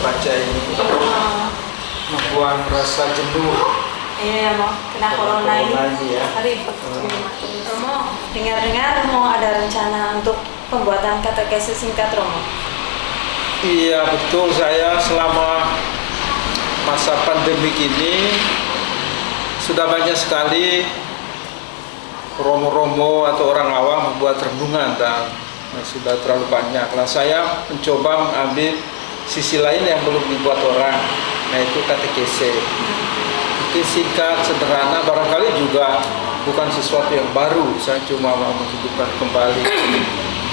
baca ini membuang rasa jenuh. Iya, mau kena corona ini ya. ribet. Romo, dengar-dengar mau ada rencana untuk pembuatan katekese singkat, Romo? Iya betul, saya selama masa pandemi ini sudah banyak sekali romo-romo atau orang awam membuat renungan dan sudah terlalu banyak. Lah saya mencoba mengambil sisi lain yang belum dibuat orang, yaitu katekese. Mungkin singkat, sederhana, barangkali juga bukan sesuatu yang baru. Saya cuma mau menghidupkan kembali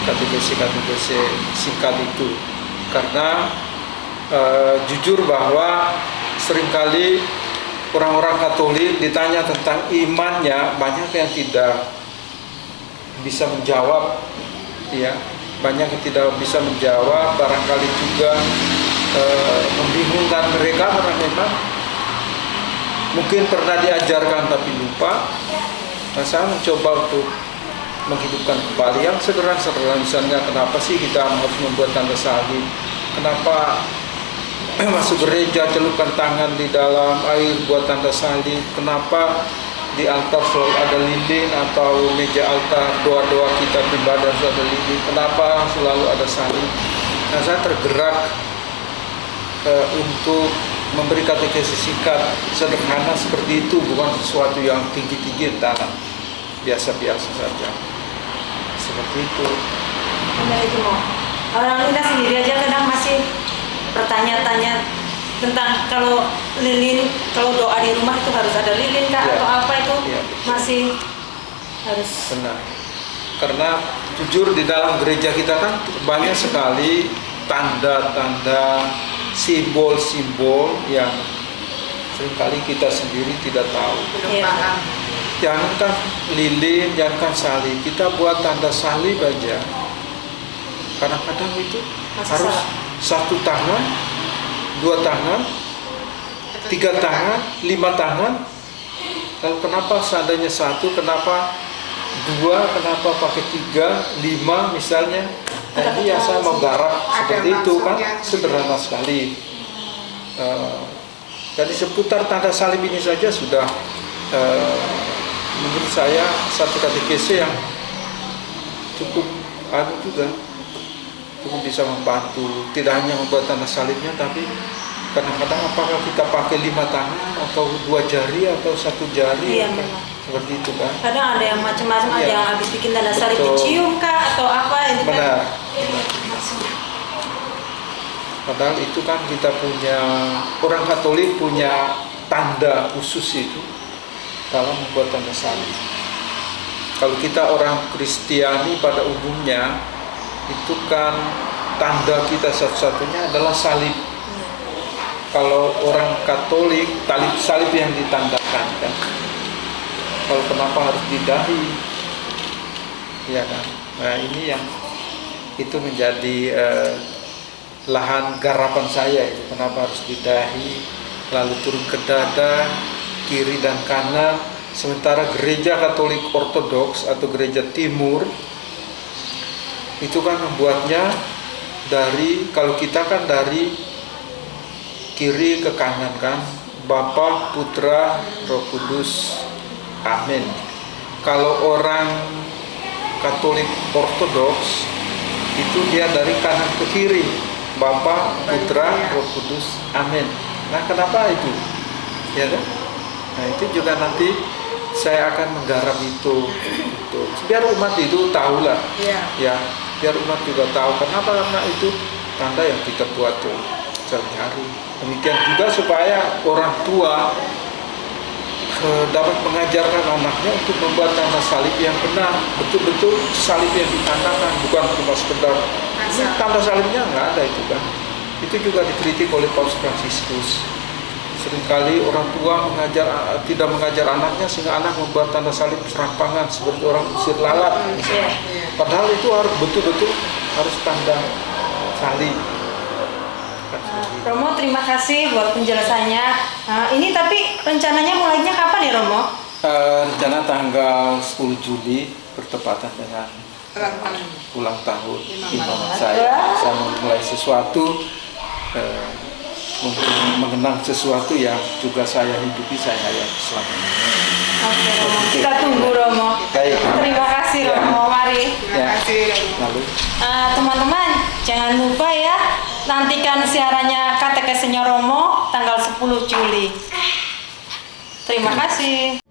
katekese singkat itu. Karena jujur bahwa seringkali orang-orang Katolik ditanya tentang imannya, banyak yang tidak bisa menjawab, ya, banyak yang tidak bisa menjawab, barangkali juga membingungkan mereka karena memang mungkin pernah diajarkan tapi lupa. Nah, saya mencoba untuk menghidupkan kembali yang sederhana, misalnya kenapa sih kita harus membuat tanda salib, kenapa masuk gereja celupkan tangan di dalam air buat tanda salib, kenapa di altar selalu ada lilin atau meja altar doa-doa kita beribadah selalu ada lilin, kenapa selalu ada salib. Nah, saya tergerak untuk memberi katekese singkat sederhana seperti itu, bukan sesuatu yang tinggi-tinggi tanah, biasa-biasa saja seperti itu. Benar itu, mau orang kita sendiri aja kadang masih bertanya-tanya tentang kalau lilin, kalau doa di rumah itu harus ada lilin kah atau apa itu, masih harus benar. Karena jujur di dalam gereja kita kan banyak sekali tanda-tanda, simbol-simbol yang seringkali kita sendiri tidak tahu. Jangankan lilin, jangankan salib, kita buat tanda salib aja. Kadang-kadang itu harus satu tangan, dua tangan, tiga tangan, 5 tangan. Lalu kenapa seandainya satu, kenapa dua, kenapa pakai 3, 5 misalnya. Jadi ya saya mau garap seperti itu kan, sederhana sekali. Jadi seputar tanda salib ini saja sudah menurut saya satu katekese yang cukup juga, cukup bisa membantu. Tidak hanya membuat tanda salibnya, tapi kadang-kadang apakah kita pakai 5 tangan atau 2 jari atau 1 jari, seperti itu kan. Kadang ada yang macam-macam, ada yang habis bikin tanda salib dicium kah atau apa itu kan. Benar. Padahal itu kan kita punya, orang Katolik punya tanda khusus itu dalam membuat tanda salib. Kalau kita orang Kristiani pada umumnya, itu kan tanda kita satu-satunya adalah salib. Kalau orang Katolik, salib yang ditandakan kan. Kalau kenapa harus di dahi, ya kan? Nah ini yang itu menjadi lahan garapan saya itu, kenapa harus di dahi, lalu turun ke dada, kiri dan kanan. Sementara gereja Katolik Ortodoks atau gereja Timur itu kan membuatnya dari, kalau kita kan dari kiri ke kanan kan, Bapa, Putra, Roh Kudus, Amin. Kalau orang Katolik Ortodoks itu dia dari kanan ke kiri, Bapa, Putra, Roh Kudus, Amin. Nah kenapa itu? Ya kan? Nah itu juga nanti saya akan menggarap itu. Biar umat itu tahu lah. Ya, biar umat juga tahu. Kenapa? Karena itu tanda yang kita buat sehari-hari. Demikian juga supaya orang tua dapat mengajarkan anaknya untuk membuat tanda salib yang benar, betul-betul salib yang ditandakan, bukan cuma sekedar tanda salibnya nggak ada itu kan. Itu juga dikritik oleh Paus Fransiskus. Seringkali orang tua tidak mengajar anaknya sehingga anak membuat tanda salib serampangan seperti orang usir lalat. Padahal itu harus betul-betul harus tanda salib. Romo, terima kasih buat penjelasannya. Ini tapi rencananya mulainya kapan ya Romo? Rencana tanggal 10 Juli bertepatan dengan ulang tahun ibadah saya. Saya mau mulai sesuatu mungkin mengenang sesuatu yang juga saya hidupi, saya hayati selama ini. Oke, Romo. Kita tunggu, Romo. Baik. Terima kasih, Ya. Romo. Mari. Ya. Lalu Teman-teman, jangan lupa ya, nantikan siarannya Katekesenya Romo tanggal 10 Juli. Terima kasih.